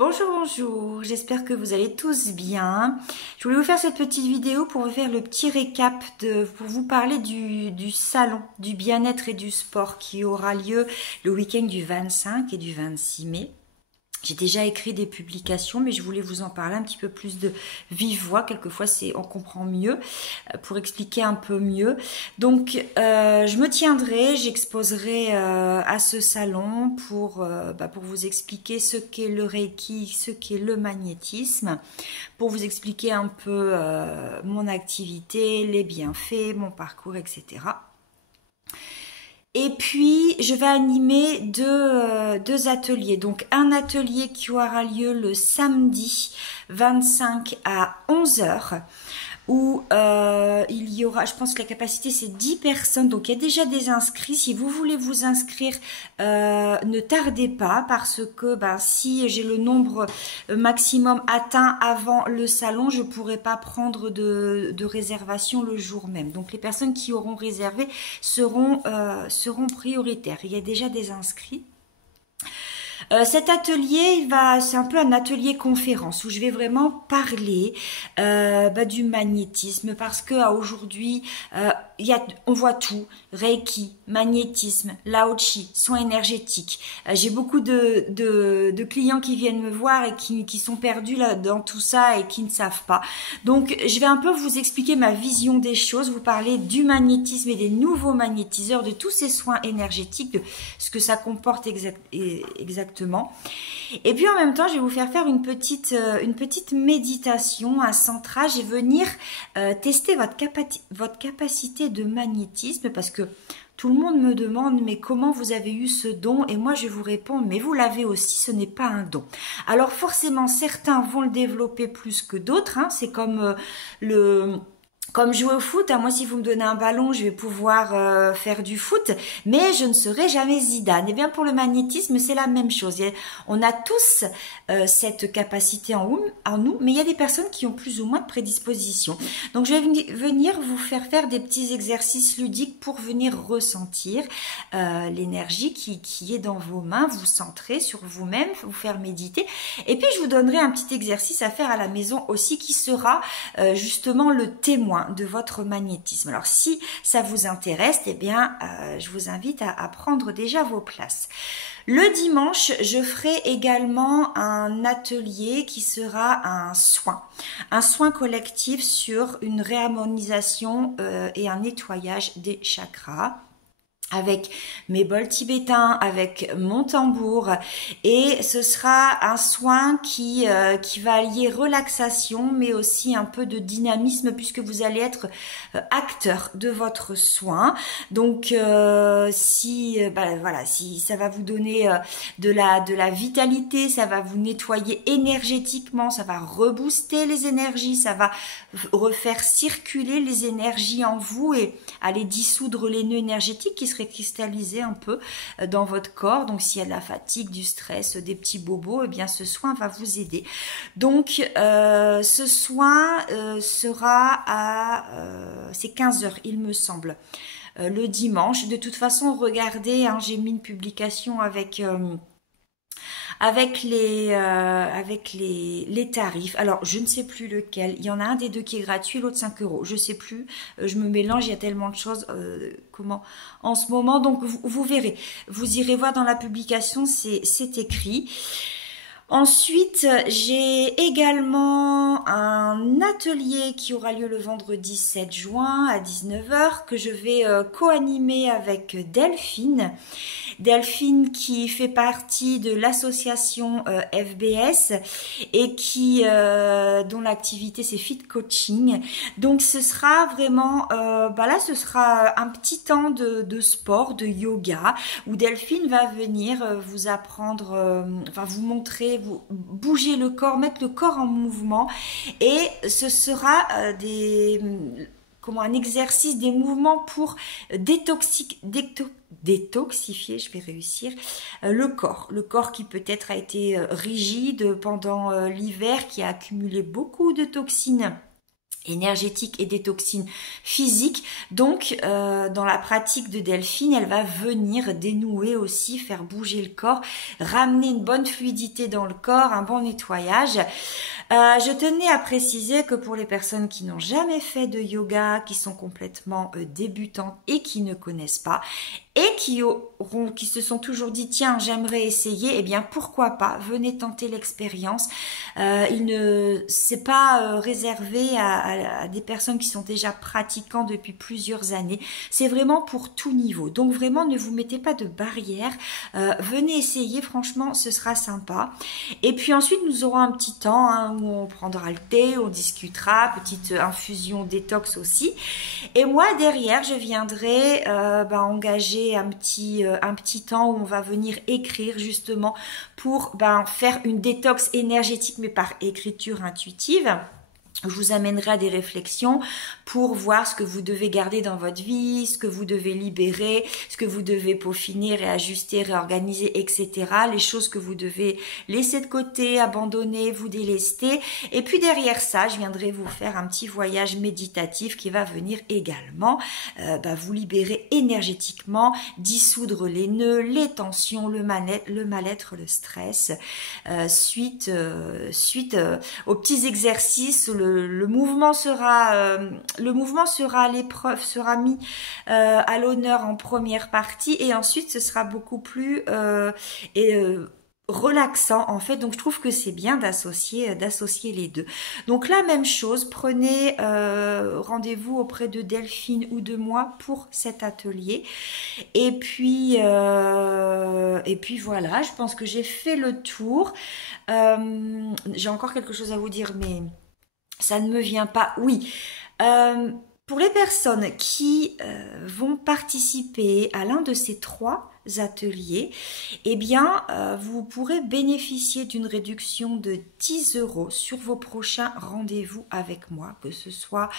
Bonjour, bonjour, j'espère que vous allez tous bien. Je voulais vous faire cette petite vidéo pour vous faire le petit récap, pour vous parler du salon du bien-être et du sport qui aura lieu le week-end du 25 et du 26 mai. J'ai déjà écrit des publications, mais je voulais vous en parler un petit peu plus de vive voix. Quelquefois, on comprend mieux pour expliquer un peu mieux. Donc, je me tiendrai, j'exposerai à ce salon pour vous expliquer ce qu'est le Reiki, ce qu'est le magnétisme, pour vous expliquer un peu mon activité, les bienfaits, mon parcours, etc. Et puis, je vais animer deux ateliers. Donc, un atelier qui aura lieu le samedi 25 à 11 heures, où il y aura, je pense que la capacité c'est 10 personnes, donc il y a déjà des inscrits. Si vous voulez vous inscrire, ne tardez pas, parce que si j'ai le nombre maximum atteint avant le salon, je ne pourrai pas prendre de réservation le jour même. Donc les personnes qui auront réservé seront prioritaires. Il y a déjà des inscrits. Cet atelier, c'est un peu un atelier conférence où je vais vraiment parler du magnétisme, parce que aujourd'hui, on voit tout: Reiki, magnétisme, Lao Chi, soins énergétiques. J'ai beaucoup de clients qui viennent me voir et qui sont perdus là dans tout ça et qui ne savent pas. Donc, je vais un peu vous expliquer ma vision des choses, vous parler du magnétisme et des nouveaux magnétiseurs, de tous ces soins énergétiques, de ce que ça comporte exactement. Et puis en même temps, je vais vous faire une petite méditation, un centrage, et venir tester votre capacité de magnétisme, parce que tout le monde me demande: mais comment vous avez eu ce don? Et moi je vous réponds: mais vous l'avez aussi, ce n'est pas un don. Alors forcément, certains vont le développer plus que d'autres, hein. C'est comme comme jouer au foot, hein. Moi, si vous me donnez un ballon, je vais pouvoir faire du foot, mais je ne serai jamais Zidane. Et bien, pour le magnétisme, c'est la même chose. On a tous cette capacité en nous, mais il y a des personnes qui ont plus ou moins de prédisposition. Donc, je vais venir vous faire des petits exercices ludiques pour venir ressentir l'énergie qui est dans vos mains, vous centrer sur vous-même, vous faire méditer. Et puis, je vous donnerai un petit exercice à faire à la maison aussi, qui sera justement le témoin de votre magnétisme. Alors si ça vous intéresse, eh bien je vous invite à prendre déjà vos places. Le dimanche, je ferai également un atelier qui sera un soin collectif sur une réharmonisation et un nettoyage des chakras, avec mes bols tibétains, avec mon tambour, et ce sera un soin qui va allier relaxation mais aussi un peu de dynamisme, puisque vous allez être acteur de votre soin. Donc si ça va vous donner de la vitalité, ça va vous nettoyer énergétiquement, ça va rebooster les énergies, ça va refaire circuler les énergies en vous et aller dissoudre les nœuds énergétiques qui seraient cristallisés un peu dans votre corps. Donc s'il y a de la fatigue, du stress, des petits bobos, eh bien ce soin va vous aider. Donc ce soin sera c'est 15 heures, il me semble, le dimanche. De toute façon, regardez, hein, j'ai mis une publication avec les tarifs. Alors, je ne sais plus lequel. Il y en a un des deux qui est gratuit, l'autre 5 euros. Je ne sais plus. Je me mélange, il y a tellement de choses en ce moment. Donc, vous verrez. Vous irez voir dans la publication, c'est écrit. Ensuite, j'ai également un atelier qui aura lieu le vendredi 7 juin à 19 heures, que je vais co-animer avec Delphine. Delphine, qui fait partie de l'association FBS et dont l'activité c'est Fit Coaching. Donc ce sera vraiment, ce sera un petit temps de sport, de yoga, où Delphine va venir vous apprendre, vous montrer, vous bouger le corps, mettre le corps en mouvement, et ce sera un exercice, des mouvements pour détoxifier, je vais réussir, le corps qui peut-être a été rigide pendant l'hiver, qui a accumulé beaucoup de toxines énergétique et des toxines physiques. Donc, dans la pratique de Delphine, elle va venir dénouer aussi, faire bouger le corps, ramener une bonne fluidité dans le corps, un bon nettoyage. Je tenais à préciser que pour les personnes qui n'ont jamais fait de yoga, qui sont complètement débutantes et qui ne connaissent pas, et qui se sont toujours dit tiens j'aimerais essayer, eh bien pourquoi pas, venez tenter l'expérience. C'est pas réservé à des personnes qui sont déjà pratiquants depuis plusieurs années, c'est vraiment pour tout niveau, donc vraiment ne vous mettez pas de barrière, venez essayer, franchement ce sera sympa. Et puis ensuite nous aurons un petit temps où on prendra le thé, on discutera, petite infusion détox aussi, et moi derrière je viendrai engager un petit temps où on va venir écrire justement pour faire une détox énergétique mais par écriture intuitive. Je vous amènerai à des réflexions pour voir ce que vous devez garder dans votre vie, ce que vous devez libérer, ce que vous devez peaufiner, réajuster, réorganiser, etc. Les choses que vous devez laisser de côté, abandonner, vous délester. Et puis derrière ça, je viendrai vous faire un petit voyage méditatif qui va venir également vous libérer énergétiquement, dissoudre les nœuds, les tensions, le mal-être, le stress. Suite aux petits exercices, le mouvement sera à l'épreuve, sera mis à l'honneur en première partie, et ensuite ce sera beaucoup plus relaxant en fait. Donc je trouve que c'est bien d'associer les deux. Donc la même chose, prenez rendez-vous auprès de Delphine ou de moi pour cet atelier. Et puis voilà, je pense que j'ai fait le tour. J'ai encore quelque chose à vous dire, mais ça ne me vient pas. Oui. Pour les personnes qui vont participer à l'un de ces 3 ateliers, eh bien, vous pourrez bénéficier d'une réduction de 10 € sur vos prochains rendez-vous avec moi, que ce soit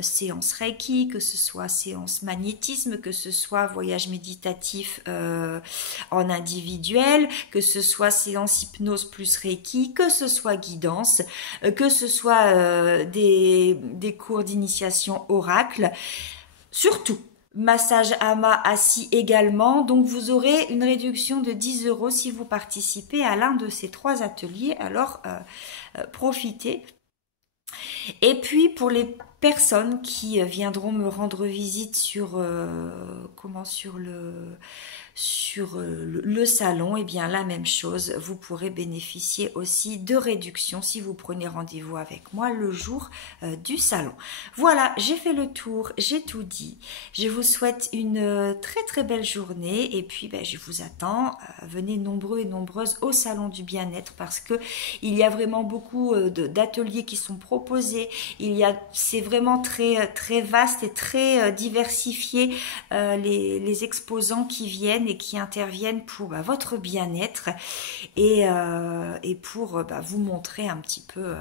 séance Reiki, que ce soit séance magnétisme, que ce soit voyage méditatif en individuel, que ce soit séance hypnose plus Reiki, que ce soit guidance, que ce soit des cours d'initiation oracle, surtout massage Ama assis également. Donc vous aurez une réduction de 10 € si vous participez à l'un de ces 3 ateliers, alors profitez. Et puis pour les personnes qui viendront me rendre visite sur le salon, et bien la même chose, vous pourrez bénéficier aussi de réductions si vous prenez rendez-vous avec moi le jour du salon. Voilà, j'ai fait le tour, j'ai tout dit. Je vous souhaite une très très belle journée, et puis je vous attends, venez nombreux et nombreuses au salon du bien-être, parce que il y a vraiment beaucoup d'ateliers qui sont proposés. C'est vraiment très très vaste et très diversifié, les exposants qui viennent et qui interviennent pour votre bien-être et pour vous montrer un petit peu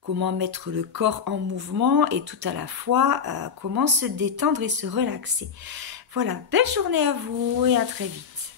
comment mettre le corps en mouvement, et tout à la fois comment se détendre et se relaxer. Voilà, belle journée à vous et à très vite.